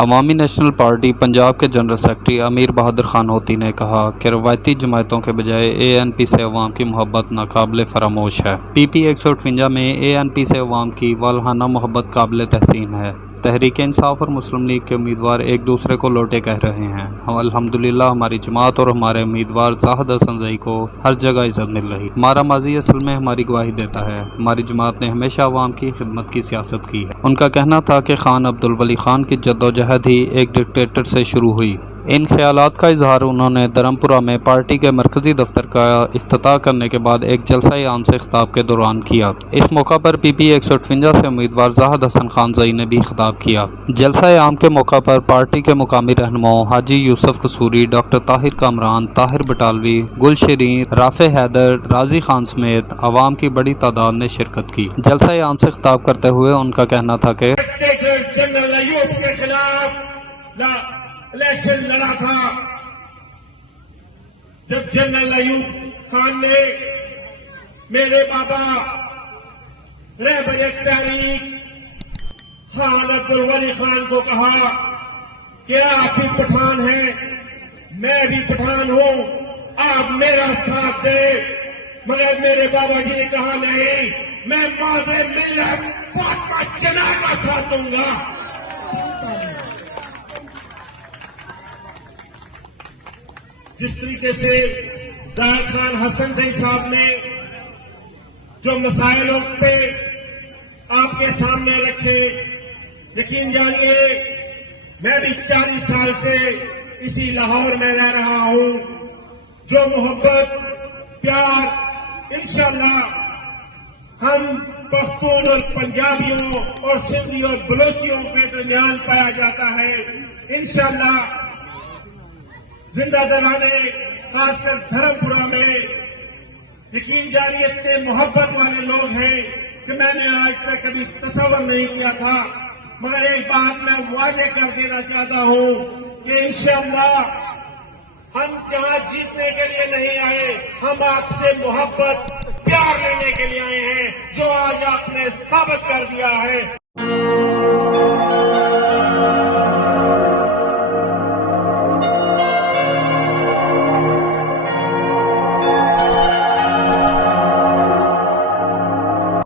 عوامی national party Punjab کے general secretary امیر بہادر خان ہوتی نے کہا کہ روایتی جماعتوں کے بجائے اے این پی سے عوام کی محبت ناقابل فراموش ہے۔ پی پی 158 میں اے این پی سے عوام کی والہانہ محبت قابل تحسین ہے۔ تحریک انصاف اور مسلم لیگ کے امیدوار ایک دوسرے کو لوٹے کہہ رہے ہیں۔ الحمدللہ ہماری جماعت اور ہمارے امیدوار زاہد حسن زئی کو ہر جگہ عزت مل رہی۔ ہمارا ماضی اصل میں ہماری گواہی دیتا ہے۔ ہماری جماعت نے ہمیشہ عوام کی خدمت کی سیاست کی ہے۔ ان کا کہنا تھا کہ خان عبدالولی خان کی جدوجہد ہی ایک ڈکٹیٹر سے شروع ہوئی۔ ان خیالات کا اظہار انہوں نے دھرمپورہ میں پارٹی کے مرکزی دفتر کا افتتاح کرنے کے بعد ایک جلسہ عام سے خطاب کے دوران کیا۔ اس موقع پر پی پی 158 سے امیدوار زاہد حسن خان زئی نے بھی خطاب کیا۔ جلسہ عام کے موقع پر پارٹی کے مقامی رہنماؤں حاجی یوسف قصوری، ڈاکٹر طاہر کامران، طاہر بٹالوی، گل شیرین، رافع حیدر، راضی خان سمیت عوام کی بڑی تعداد نے شرکت کی۔ جلسہ عام سے خطاب کرتے ہوئے ان کا کہنا تھا کہ الیکشن لڑا تھا، جب جنرل ایوب خان نے میرے بابا رہبر تحریک خان عبدالولی خان کو کہا کہ آپ بھی پٹھان ہیں، میں بھی پٹھان ہوں، آپ میرا ساتھ دیں، مگر میرے بابا جی نے کہا نہیں، میں ماضی ملت فاطمہ جناح کا ساتھ دوں گا۔ جس طریقے سے زاہد خان حسن زئی صاحب نے جو مسائلوں پہ آپ کے سامنے رکھے، یقین جانیے میں بھی 40 سال سے اسی لاہور میں رہ رہا ہوں۔ جو محبت، پیار انشاءاللہ ہم پختون اور پنجابیوں اور سندھی اور بلوچیوں کے درمیان پایا جاتا ہے، انشاءاللہ زندہ دلانے خاص کر دھرمپورہ میں یقین جانیے اتنے محبت والے لوگ ہیں کہ میں نے آج تک کبھی تصور نہیں کیا تھا۔ مگر ایک بات میں واضح کر دینا چاہتا ہوں کہ انشاءاللہ ہم جہاں جیتنے کے لیے نہیں آئے، ہم آپ سے محبت پیار لینے کے لیے آئے ہیں، جو آج آپ نے ثابت کر دیا ہے۔